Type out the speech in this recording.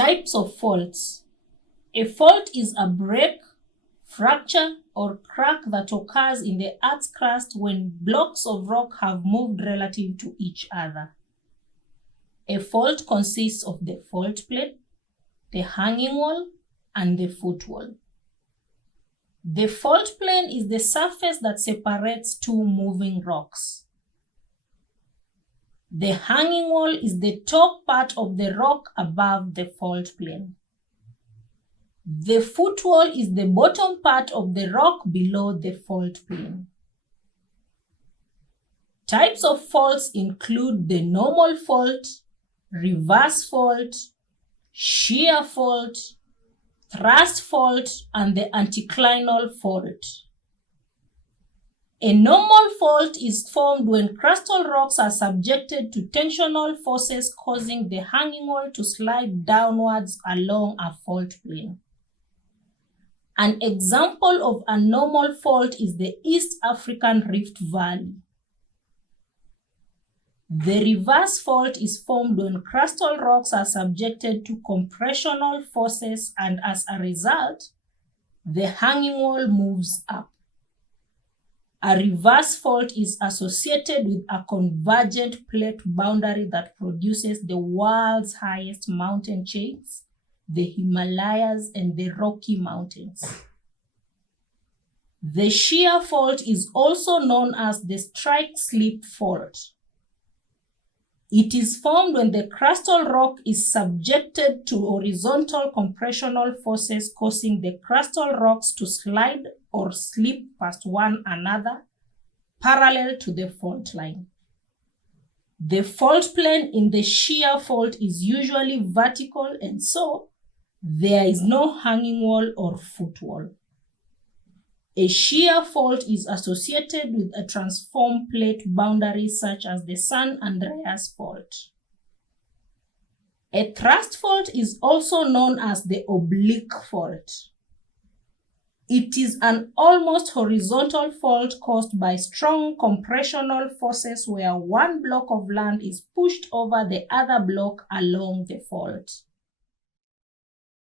Types of faults. A fault is a break, fracture, or crack that occurs in the Earth's crust when blocks of rock have moved relative to each other. A fault consists of the fault plane, the hanging wall, and the footwall. The fault plane is the surface that separates two moving rocks. The hanging wall is the top part of the rock above the fault plane. The footwall is the bottom part of the rock below the fault plane. Types of faults include the normal fault, reverse fault, shear fault, thrust fault, and the anticlinal fault. A normal fault is formed when crustal rocks are subjected to tensional forces causing the hanging wall to slide downwards along a fault plane. An example of a normal fault is the East African Rift Valley. The reverse fault is formed when crustal rocks are subjected to compressional forces, and as a result, the hanging wall moves up. A reverse fault is associated with a convergent plate boundary that produces the world's highest mountain chains, the Himalayas, and the Rocky Mountains. The shear fault is also known as the strike-slip fault. It is formed when the crustal rock is subjected to horizontal compressional forces causing the crustal rocks to slide or slip past one another parallel to the fault line. The fault plane in the shear fault is usually vertical, and so there is no hanging wall or footwall. A shear fault is associated with a transform plate boundary such as the San Andreas fault. A thrust fault is also known as the oblique fault. It is an almost horizontal fault caused by strong compressional forces where one block of land is pushed over the other block along the fault.